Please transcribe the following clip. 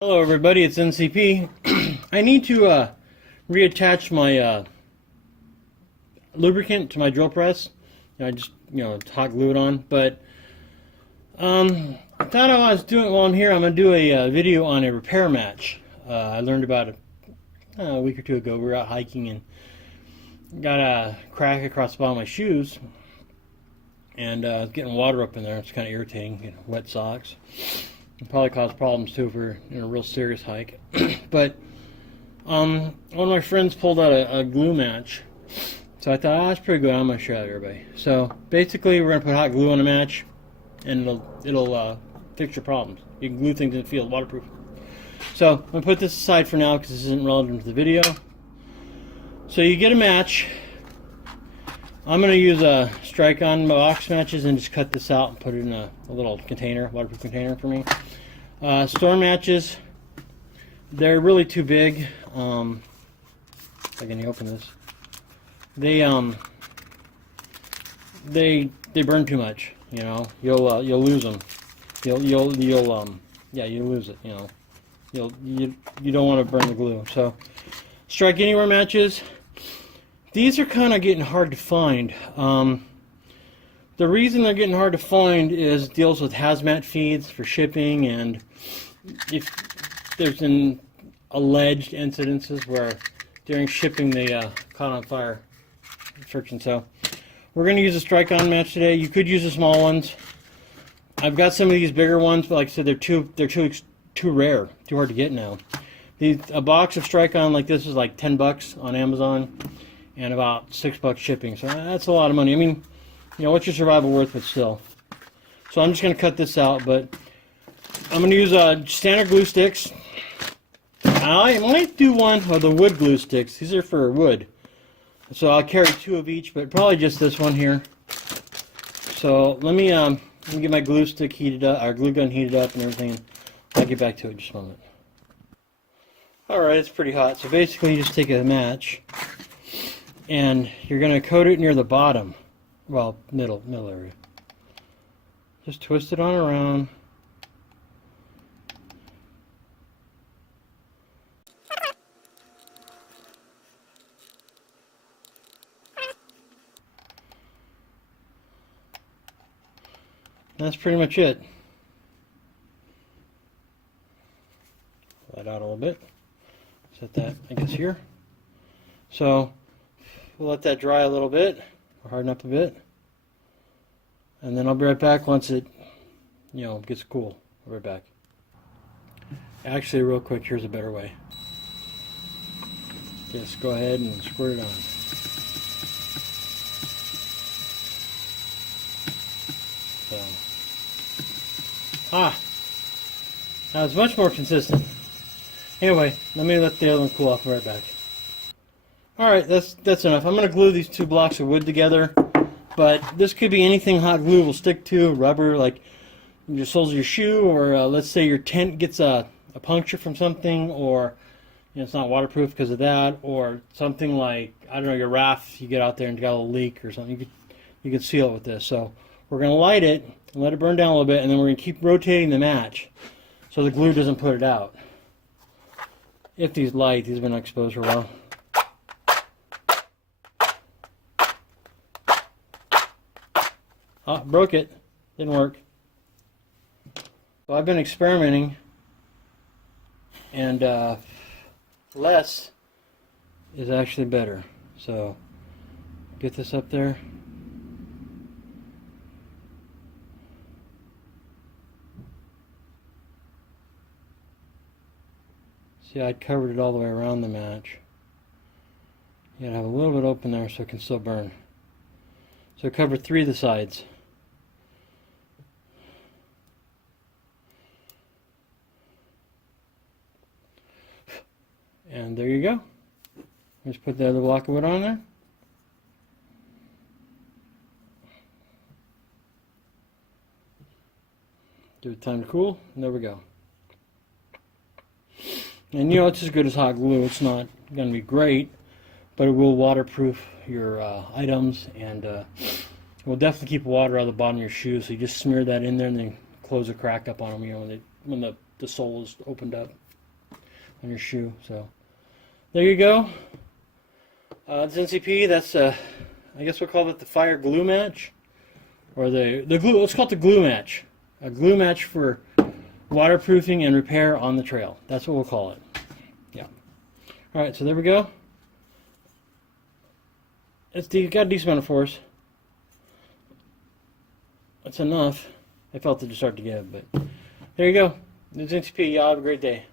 Hello everybody, it's NCP. I need to reattach my lubricant to my drill press. I just, hot glue it on. But I thought I was doing, while I'm here, I'm going to do a video on a repair match. I learned about a week or two ago. We were out hiking and got a crack across the bottom of my shoes. And I was getting water up in there. It's kind of irritating, wet socks. It'll probably cause problems too if we're in a real serious hike. But one of my friends pulled out a glue match, so I thought, that's pretty good. I'm gonna share it with everybody. So basically, we're gonna put hot glue on a match, and it'll fix your problems. You can glue things in the field, waterproof. So I'm gonna put this aside for now because this isn't relevant to the video. So you get a match. I'm going to use a Strike-On box matches and just cut this out and put it in a little container, waterproof container for me. Storm matches, they're really too big. If I can open this, they burn too much. You'll lose them. You'll lose it. You don't want to burn the glue. So Strike Anywhere matches. These are kind of getting hard to find. The reason they're getting hard to find is it deals with hazmat feeds for shipping, and if there's been alleged incidences where during shipping they caught on fire. So we're going to use a Strike-On match today. You could use the small ones. I've got some of these bigger ones, but like I said, they're too rare, too hard to get now. A box of Strike-On like this is like $10 on Amazon. And about $6 shipping, so that's a lot of money. I mean, what's your survival worth, but still. So I'm just going to cut this out, but I'm going to use standard glue sticks. I might do one of the wood glue sticks. These are for wood. So I'll carry 2 of each, but probably just this one here. So let me get my glue stick heated up, our glue gun heated up and everything. I'll get back to it in just a moment. Alright, it's pretty hot. So basically you just take a match, and you're going to coat it near the bottom, well, middle area. Just twist it on around. That's pretty much it. Pull that out a little bit. Set that, I guess, here. So we'll let that dry a little bit, or harden up a bit, and then I'll be right back once it, gets cool. I'll be right back. Actually, real quick, here's a better way. Just go ahead and squirt it on. So, now it's much more consistent. Anyway, let me let the other one cool off. I'll be right back. Alright, that's enough. I'm going to glue these 2 blocks of wood together, but this could be anything hot glue will stick to, rubber, like your soles of your shoe, or let's say your tent gets a puncture from something, or it's not waterproof because of that, or something like, I don't know, your raft, you get out there and got a little leak or something, you could seal it with this. So we're going to light it and let it burn down a little bit, and then we're going to keep rotating the match so the glue doesn't put it out. If these light, these have been exposed for a while. Oh, broke it. Didn't work. So I've been experimenting, and less is actually better. So get this up there. See, I covered it all the way around the match. You gotta have a little bit open there so it can still burn. So cover 3 of the sides. And there you go. Just put the other block of wood on there. Give it time to cool, and there we go. And it's as good as hot glue. It's not going to be great, but it will waterproof your items, and will definitely keep water out of the bottom of your shoes. So you just smear that in there and then close a crack up on them. When the the sole is opened up on your shoe. So there you go. This NCP, that's I guess we'll call it the fire glue match, or the glue. Let's call it the glue match. A glue match for waterproofing and repair on the trail. That's what we'll call it. Yeah. All right. So there we go. It's got a decent amount of force. That's enough. I felt it to start to give, but there you go. This is NCP. Y'all have a great day.